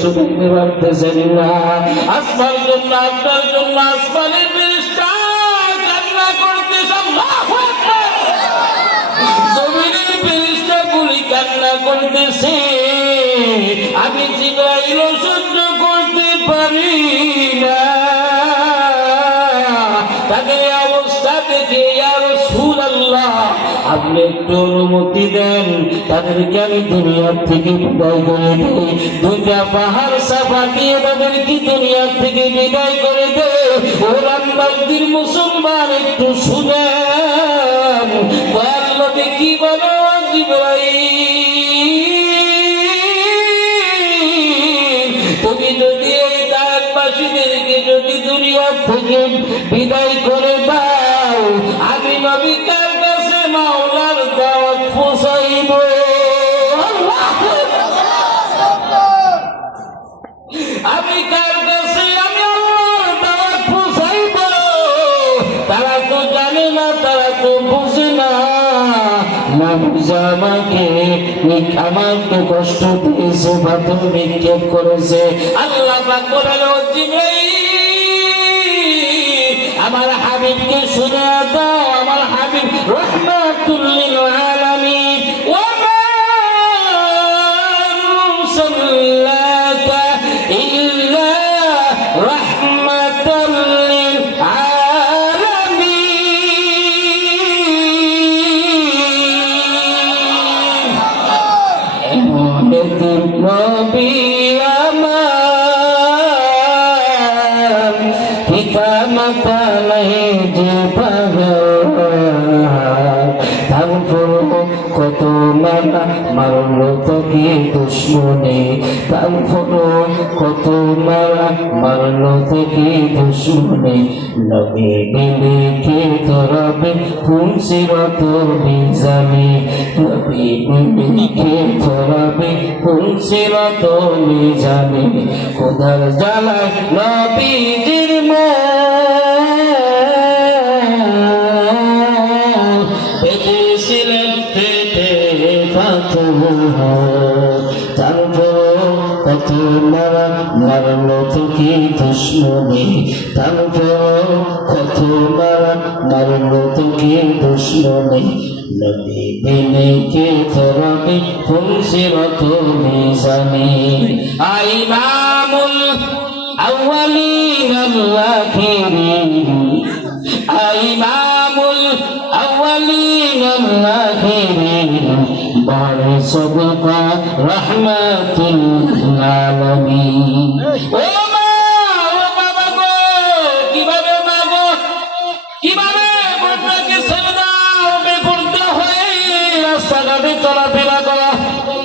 শুনতে পারতেছেন না। আসমার জন্য আপনার জন্য আসমানের ফেরেশতা কান্না করতেছে, আল্লাহু আকবার। জমিনের ফেরেশতা গুলি কান্না করতেছে। আমি জিবরাইল সহ্য করতে পারি না। তাদের অবস্থা দেখে ইয়া রাসূলুল্লাহ আপনি একটু অনুমতি দেন, তাদেরকে আমি দুনিয়ার থেকে বিদায় করে দিই। দুইটা পাহাড় সাফা দিয়ে তাদেরকে দুনিয়ার থেকে বিদায় করে দে। ওরান্দার মুসলমান একটু শুনেন দয়াল নবী কি বলো জিবরাইল, তুমি যদি এই দায়াতবাসীদেরকে যদি দুনিয়ার থেকে বিদায় করে দাও, আমি নবী কার কাছে মাওলার দাওয়াত পৌঁছাইব। আমি কার কাছে আমি আল্লাহর দাওয়াত পৌঁছাইব। তারা তো জানে না, তারা তো বুঝে না। আমাকে কষ্ট দিয়েছে, পাথর নিক্ষেপ করেছে। আল্লাহ পাক বলেন, ও জিবরাইল আমার হাবিবকে শুনে দাও। আমার হাবিব রাহমাতুল লিল আলামিন। ওয়া মা আরসালনাকা ইল্লা রাহমাতাল লিল আলামিন। নবী আমার পিতা মাতা নাই যে তারপর কত মারা মারলো তাকে দুশ্মনে, তারপর কত মারা মারলো তাকে দুশ্মনে। নবী বিলিকে ধরাবে ফুলসিরাত মিজানে, নবী বিলিকে ধরাবে ফুলসিরাত মিজানে। খোদার জ্বালায় নবীজির বেঁধেছিলেন পেটে পাথর। তারপর কত মারা মারলো থেকে দুশ্মনে, তারপর কত মারা মারলো থেকে দুশ্মনে। নবী বিলিকে ধরাবে ফুলসিরাত মিজানে। ইমামুল আউয়ালিন ওয়াল আখিরিন, ইমামুল আউয়ালিন ওয়াল আখিরিন, বারে সদকা রাহমাতুল আলামিন। ও মা, ও বাবা গো, কিভাবে মাগো, কিভাবে আপনাকে ছেড়ে দাও বেপরদা হয়ে রাস্তাঘাটে চলাফেরা করা,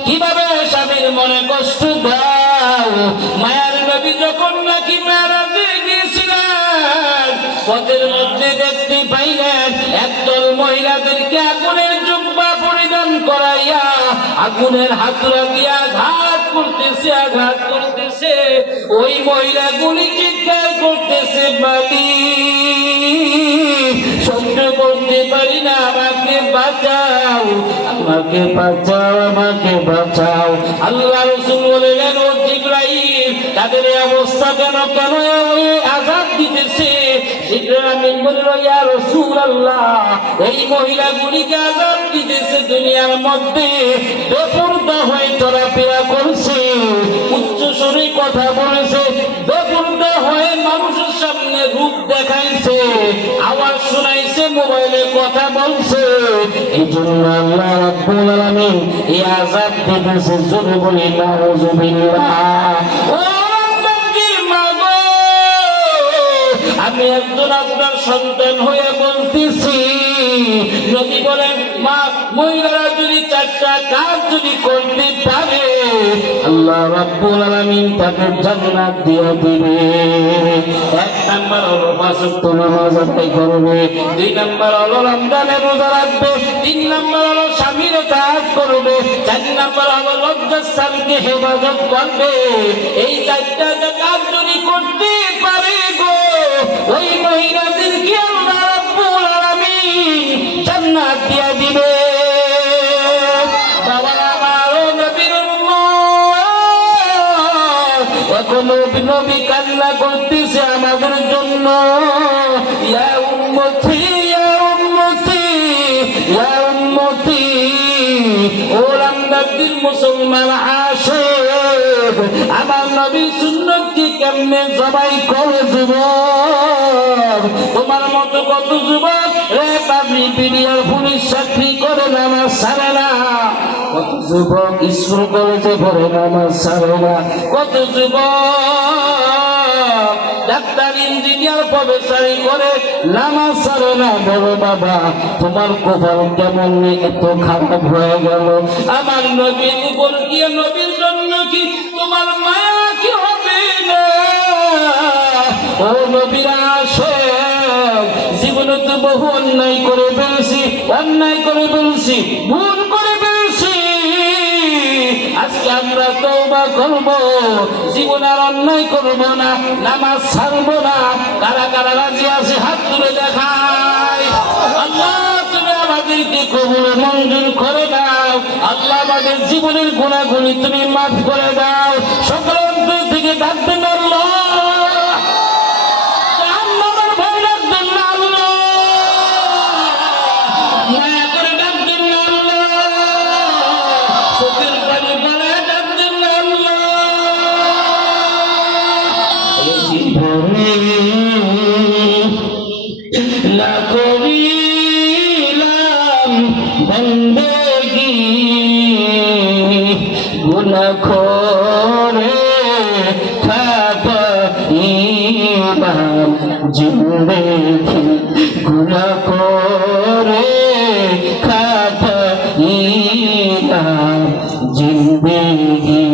কিভাবে স্বামীর মনে কষ্ট দাও। মায়ার নবী যখন নাকি মেরাজে গিয়েছিলেন, পথের মধ্যে দেখতে পাইলেন একদল মহিলাদেরকে আগুনের জুব্বা পরিধান করাইয়া আগুনের হাতুড়া দিয়া আঘাত করতেছে, আঘাত করতেছে। ওই মহিলাগুলি চিৎকার করতেছে, মালিক সহ্য করতে পারি না, আমাকে বাঁচাও, আমাকে বাঁচাও, আমাকে বাঁচাও। আল্লাহ রাসূল বললেন, ও জিবরাইল তাদের অবস্থা কেন, কেন আযাব দিতেছে? জিবরাইল আমিন বলল, ইয়া রাসূলুল্লাহ এই মহিলাগুলিকে আযাব দিতেছে, দুনিয়ার মধ্যে বেপরদা হয়ে চলাফেরা করছে, উচ্চ স্বরে কথা বলেছে, বেপরদা হয়ে মানুষের সামনে রূপ দেখাইছে, আওয়াজ শোনাইছে, মোবাইলে কথা বলছে। এই জন্য আল্লাহ রাব্বুল আলামিন এই আযাব দিতেছে। জোরে বলি নাউযুবিল্লাহ। ও রব্বির মাগো, আমি একজন আপনার সন্তান হয়ে বলতেছি। নবী বলেন, মা মহিলারা যদি চারটা কাজ যদি করতে পারে, আল্লাহ রাব্বুল আলামিন তাকে জান্নাত দিয়ে দিবে। এক নাম্বার হলো পাঁচ ওয়াক্ত নামাজ আদায় করবে, দুই নাম্বার হলো রমজানের রোজা রাখবে, তিন নাম্বার হলো স্বামীর তাআত করবে, চার নাম্বার হলো লজ্জাস্থানকে হেফাজত করবে। এই চারটা কাজ যদি করতে পারে গো, ওই মহিলাদেরকে আল্লাহ রাব্বুল আলামিন জান্নাত দিয়ে দিবে। বাবা আমার নবীর উম্মত এখনো নবী কান্না করতেছে আমাদের জন্য, ইয়া উম্মতি ইয়া উম্মতি ইয়া উম্মতি। ও রামদাসের মুসলমান আশিক, আমার নবী সুন্নাত কি কেমনে জবাই করে যুবক? তোমার মতো কত যুবক রে পাবলিক মিডিয়ার পুলিশ চাকরি করে নামাজ ছাড়ে না, কত যুবক স্কুল কলেজে পড়ে নামাজ ছাড়ে না, কত যুবক ডাক্তার ইঞ্জিনিয়ার প্রফেসরি করে নামাজ ছাড়ে না। বলো বাবা তোমার কপাল কেমন এত খারাপ হয়ে গেল? আমার নবীর উপর গিয়ে নবীর জন্য কি তোমার মায়া কি হবে না? ও নবীর আশিক, জীবনে তো বহু অন্যায় করে ফেলছি, অন্যায় করে ফেলছি, ভুল করে ফেলছি। আজকে আমরা তওবা করব, জীবন আর অন্যায় করব না, নামাজ ছাড়বো না। কারা কারা রাজি আছে হাত তুলে দেখায়। আল্লাহ তুমি আমাদেরকে কবুল মঞ্জুর করে দাও। আল্লাহ আমাদের জীবনের গুনাহগুলি তুমি মাফ করে দাও। সকল অন্তর থেকে ডাকবেন আল্লাহ, জাহান্নামের ভয় রাখবেন না আল্লাহ, মায়া করে ডাকবেন না আল্লাহ, চোখের পানি বাড়ায় ডাকবেন না আল্লাহ। এই জীবনে না করিলাম বন্দেগি, গুনাহ করে থাকাইলাম জিন্দেগি, গুনাহ করে